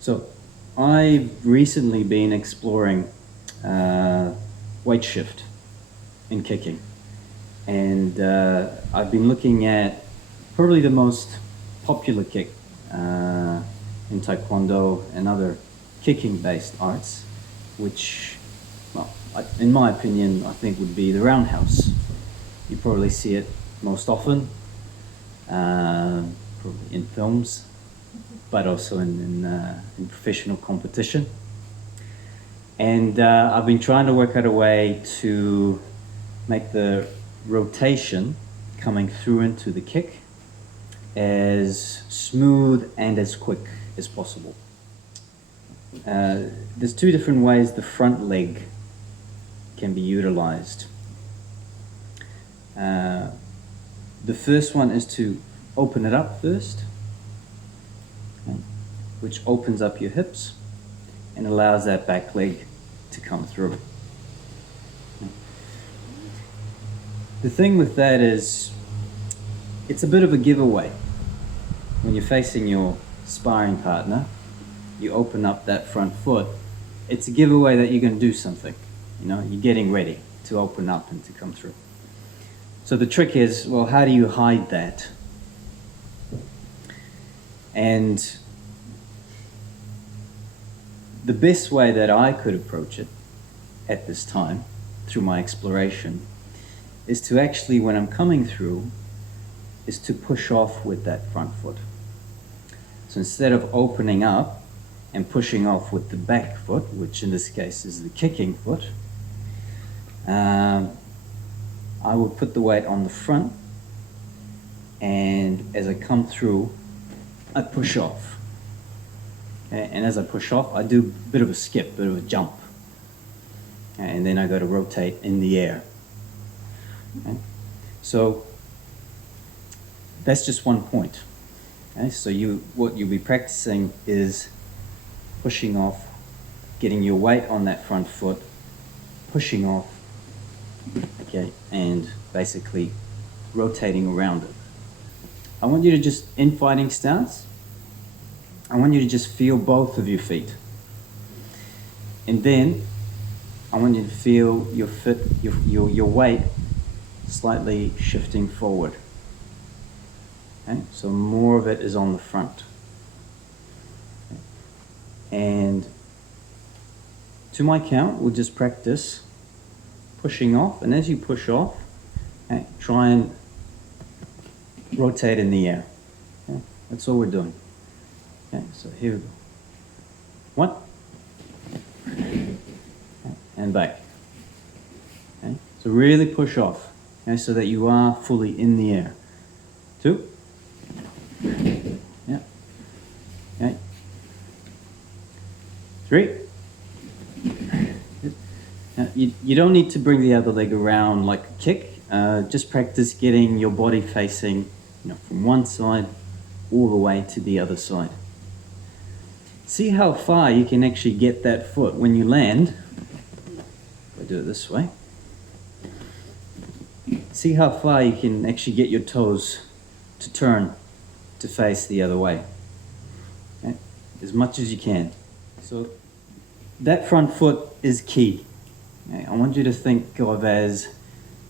So I've recently been exploring weight shift in kicking, and I've been looking at probably the most popular kick in Taekwondo and other kicking-based arts, which, well, in my opinion, I think would be the roundhouse. You probably see it most often, probably in films, but also in professional competition. And I've been trying to work out a way to make the rotation coming through into the kick as smooth and as quick as possible. There's two different ways the front leg can be utilized. The first one is to open it up first, okay, which opens up your hips and allows that back leg to come through. The thing with that is, it's a bit of a giveaway. When you're facing your sparring partner, you open up that front foot, it's a giveaway that you're going to do something. You know, you're getting ready to open up and to come through. So the trick is, well, how do you hide that? And the best way that I could approach it at this time, through my exploration, is to actually, when I'm coming through, is to push off with that front foot. So instead of opening up and pushing off with the back foot, which in this case is the kicking foot, I would put the weight on the front, and as I come through, I push off. Okay? And as I push off, I do a bit of a skip, a bit of a jump. Okay? And then I go to rotate in the air. Okay? So that's just one point. Okay? So what you'll be practicing is pushing off, getting your weight on that front foot, pushing off, okay, and basically rotating around it. I want you to just, in fighting stance, I want you to just feel both of your feet. And then I want you to feel your weight slightly shifting forward. Okay? So more of it is on the front. Okay? And to my count, we'll just practice pushing off, and as you push off, okay, try and rotate in the air. Okay? That's all we're doing. Okay, so here we go. 1, okay, and back. Okay, so really push off, okay, so that you are fully in the air. 2, yeah, okay, 3. You don't need to bring the other leg around like a kick. Just practice getting your body facing, from one side all the way to the other side. See how far you can actually get that foot when you land. If I do it this way. See how far you can actually get your toes to turn to face the other way. Okay? As much as you can. So that front foot is key. Okay? I want you to think of as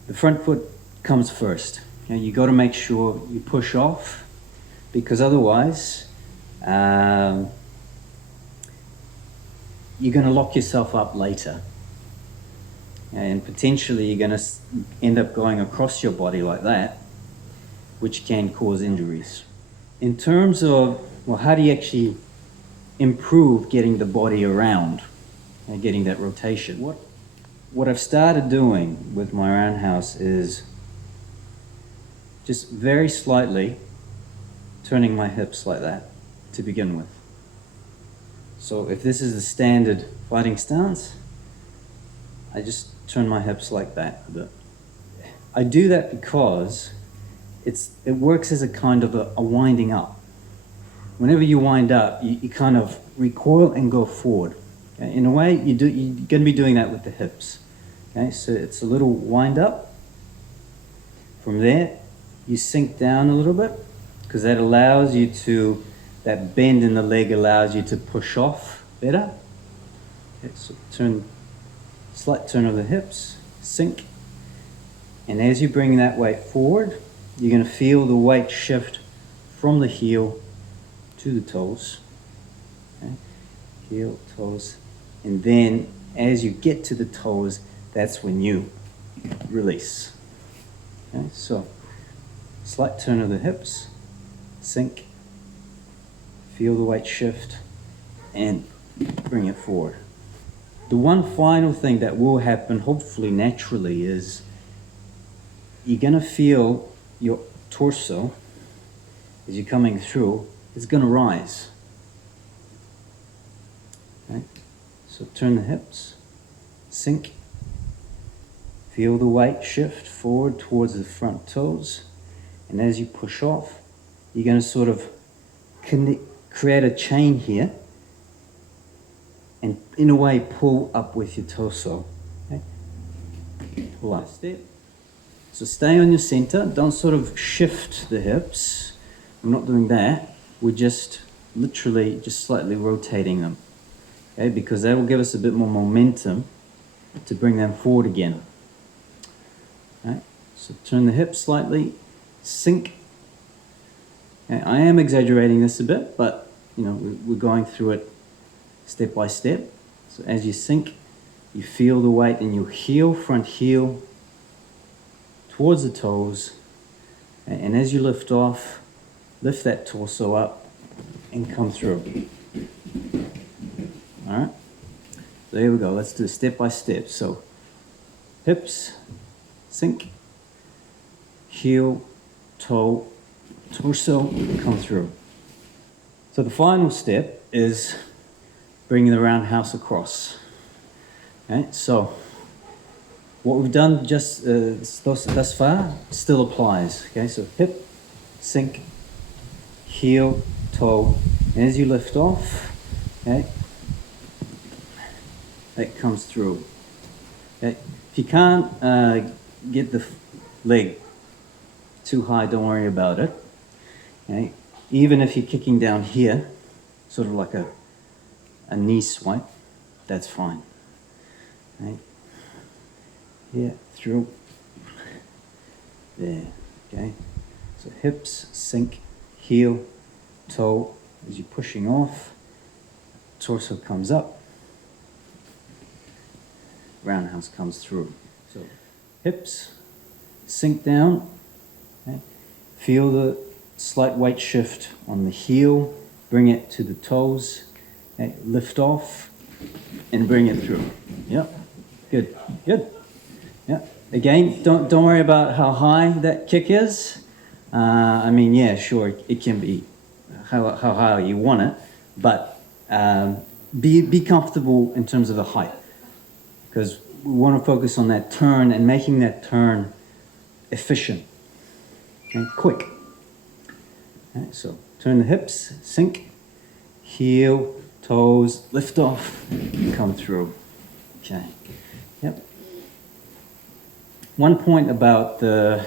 the front foot comes first. Okay? You got to make sure you push off, because otherwise you're going to lock yourself up later. And potentially you're going to end up going across your body like that, which can cause injuries. In terms of, well, how do you actually improve getting the body around and getting that rotation? What I've started doing with my roundhouse is just very slightly turning my hips like that to begin with. So if this is the standard fighting stance, I just turn my hips like that a bit. I do that because it works as a kind of a winding up. Whenever you wind up, you kind of recoil and go forward. Okay? In a way, you're going to be doing that with the hips. Okay? So it's a little wind up. From there, you sink down a little bit, because that allows you to that bend in the leg allows you to push off better. Okay, so slight turn of the hips, sink. And as you bring that weight forward, you're going to feel the weight shift from the heel to the toes. Okay? Heel, toes. And then as you get to the toes, that's when you release. Okay? So slight turn of the hips, sink, feel the weight shift, and bring it forward. The one final thing that will happen, hopefully naturally, is you're going to feel your torso, as you're coming through, it's going to rise. Okay? So turn the hips, sink, feel the weight shift forward towards the front toes, and as you push off, you're going to sort of create a chain here, and in a way pull up with your torso. Okay? Pull up. Step. So stay on your center, don't sort of shift the hips. We're not doing that. We're just literally just slightly rotating them. Okay, because that will give us a bit more momentum to bring them forward again. Okay, so turn the hips slightly, sink. Okay, I am exaggerating this a bit, but you know, we're going through it step by step. So as you sink, you feel the weight in your heel, front heel, towards the toes, and as you lift off, lift that torso up and come through. All right, there we go. Let's do step by step. So hips, sink, heel, toe, torso, come through. So the final step is bringing the roundhouse across. Okay, so what we've done just thus far still applies. Okay, so hip, sink, heel, toe, and as you lift off, okay, that comes through. Okay, if you can't get the leg too high, don't worry about it. Okay, even if you're kicking down here, sort of like a knee swipe, that's fine. Okay. Here, through, there, okay? So hips, sink, heel, toe, as you're pushing off, torso comes up, roundhouse comes through. So hips, sink down, okay? Feel the slight weight shift on the heel, bring it to the toes, okay? Lift off, and bring it through. Yep, good, good. Yeah. Again, don't worry about how high that kick is. I mean, yeah, sure, it can be how high you want it, but be comfortable in terms of the height, because we want to focus on that turn and making that turn efficient and quick. Okay, so turn the hips, sink, heel, toes, lift off, come through. Okay. Yep. One point about the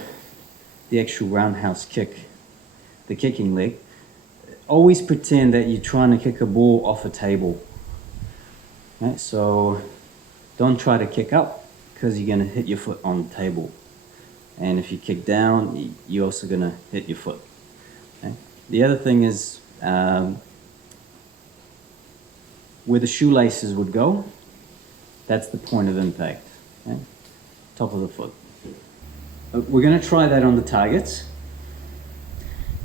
actual roundhouse kick, the kicking leg, always pretend that you're trying to kick a ball off a table. Right? So don't try to kick up, because you're going to hit your foot on the table. And if you kick down, you're also going to hit your foot. Okay? The other thing is where the shoelaces would go, that's the point of impact. Okay? Top of the foot. We're going to try that on the targets.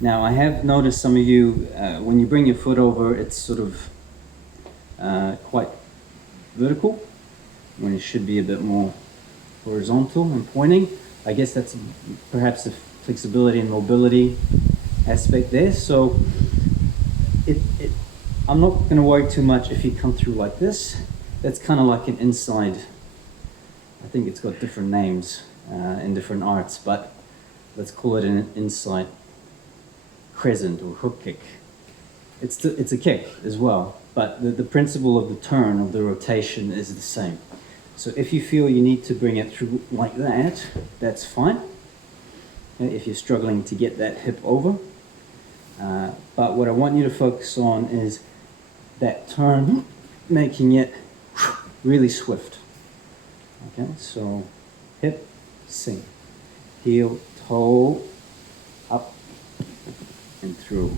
Now, I have noticed some of you, when you bring your foot over, it's sort of quite vertical, when it should be a bit more horizontal and pointing. I guess that's perhaps a flexibility and mobility aspect there. So I'm not going to worry too much if you come through like this. That's kind of like an inside, I think it's got different names in different arts, but let's call it an inside crescent or hook kick. It's a kick as well, but the principle of the turn, of the rotation, is the same. So if you feel you need to bring it through like that, that's fine. Okay, if you're struggling to get that hip over, But what I want you to focus on is that turn, making it really swift. Okay, so hip, sink, heel, toe, up, and through.